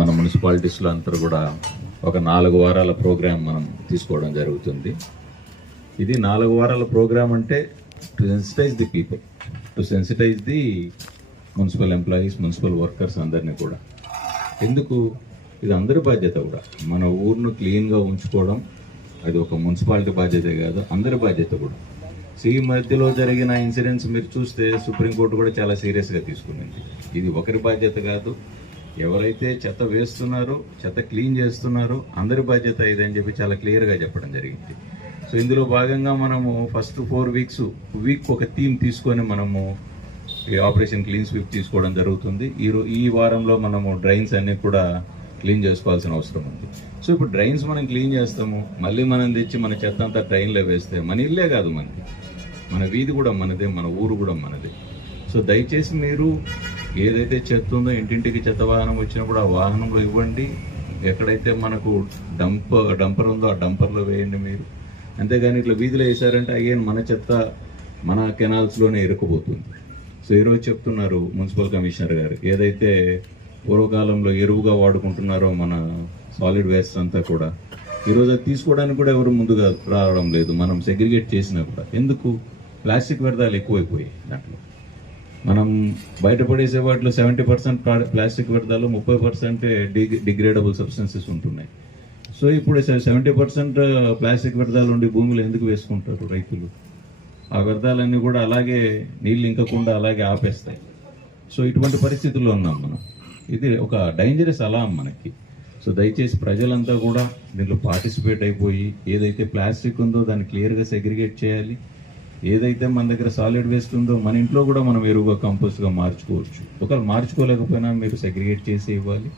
మన మున్సిపాలిటీస్లో అంతా కూడా ఒక 4 వారాల ప్రోగ్రామ్ మనం తీసుకోవడం జరుగుతుంది. ఇది 4 వారాల ప్రోగ్రామ్ అంటే to sensitize the people, to sensitize the municipal employees, municipal workers అందరినీ కూడా. ఎందుకు? ఇది అందరి బాధ్యత కూడా. మన ఊరును క్లీన్గా ఉంచుకోవడం అది ఒక మున్సిపాలిటీ బాధ్యతే కాదు, అందరి బాధ్యత కూడా. ఈ మధ్యలో జరిగిన ఇన్సిడెంట్స్ మీరు చూస్తే సుప్రీంకోర్టు కూడా చాలా సీరియస్గా తీసుకునింది. ఇది ఒకరి బాధ్యత కాదు, ఎవరైతే చెత్త వేస్తున్నారో, చెత్త క్లీన్ చేస్తున్నారో అందరి బాధ్యత ఇదని చెప్పి చాలా క్లియర్గా చెప్పడం జరిగింది. సో ఇందులో భాగంగా మనము ఫస్ట్ 4 వీక్ ఒక థీమ్ తీసుకొని మనము ఆపరేషన్ క్లీన్ స్వీప్ తీసుకోవడం జరుగుతుంది. ఈ వారంలో మనము డ్రైన్స్ అన్నీ కూడా క్లీన్ చేసుకోవాల్సిన అవసరం ఉంది. సో ఇప్పుడు డ్రైన్స్ మనం క్లీన్ చేస్తాము, మళ్ళీ మనం తెచ్చి మన చెత్త అంతా డ్రైన్లో వేస్తే మన ఇల్లే కాదు మనకి, మన వీధి కూడా మనదే, మన ఊరు కూడా మనదే. సో దయచేసి మీరు ఏదైతే చెత్త ఉందో ఇంటింటికి చెత్త వాహనం వచ్చినప్పుడు ఆ వాహనంలో ఇవ్వండి. ఎక్కడైతే మనకు డంపర్ ఉందో ఆ డంపర్లో వేయండి మీరు. అంతేగాని ఇట్లా వీధిలో వేసారంటే అగైన్ మన చెత్త మన కెనాల్స్లోనే ఇరుక్కుపోతుంది. సో ఈరోజు చెప్తున్నారు మున్సిపల్ కమిషనర్ గారు, ఏదైతే పూర్వకాలంలో ఎరువుగా వాడుకుంటున్నారో మన సాలిడ్ వేస్ట్ అంతా కూడా ఈరోజు అది తీసుకోవడానికి కూడా ఎవరు ముందుగా రావడం లేదు. మనం సెగ్రిగేట్ చేసినా కూడా. ఎందుకు? ప్లాస్టిక్ వ్యర్థాలు ఎక్కువైపోయాయి. దాంట్లో మనం బయటపడేసే వాటిలో 70% ప్లాస్టిక్ వ్యర్థాలు, 30% డిగ్రేడబుల్ సబ్స్టెన్సెస్ ఉంటున్నాయి. సో ఇప్పుడు 70% ప్లాస్టిక్ వ్యర్థాలు ఉండి భూమిలో ఎందుకు వేసుకుంటారు రైతులు? ఆ వ్యర్థాలన్నీ కూడా అలాగే నీళ్ళు ఇంకకుండా అలాగే ఆపేస్తాయి. సో ఇటువంటి పరిస్థితుల్లో ఉన్నాం మనం. ఇది ఒక డేంజరస్ అలాం మనకి. సో దయచేసి ప్రజలంతా కూడా దీంట్లో పార్టిసిపేట్ అయిపోయి ఏదైతే ప్లాస్టిక్ ఉందో దాన్ని క్లియర్గా సెగ్రిగేట్ చేయాలి. ఏదైతే మన దగ్గర సాలిడ్ వేస్ట్ ఉందో మన ఇంట్లో కూడా మనం ఎరువుగా కంపోస్ట్గా మార్చుకోవచ్చు. ఒకవేళ మార్చుకోలేకపోయినా మీరు సెగ్రిగేట్ చేసి ఇవ్వాలి.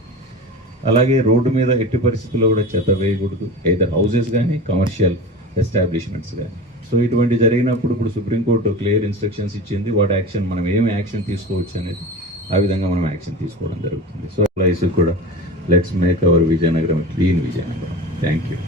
అలాగే రోడ్డు మీద ఎట్టి పరిస్థితుల్లో కూడా చెత్త వేయకూడదు, ఎయిదర్ హౌసెస్ కానీ కమర్షియల్ ఎస్టాబ్లిష్మెంట్స్ కానీ. సో ఇటువంటి జరిగినప్పుడు ఇప్పుడు సుప్రీంకోర్టు క్లియర్ ఇన్స్ట్రక్షన్స్ ఇచ్చింది. వాటి యాక్షన్ మనం ఏమి యాక్షన్ తీసుకోవచ్చు అనేది ఆ విధంగా మనం యాక్షన్ తీసుకోవడం జరుగుతుంది. సో ప్రైస్ కూడా let's make our Vizianagaram clean Vizianagaram. Thank you.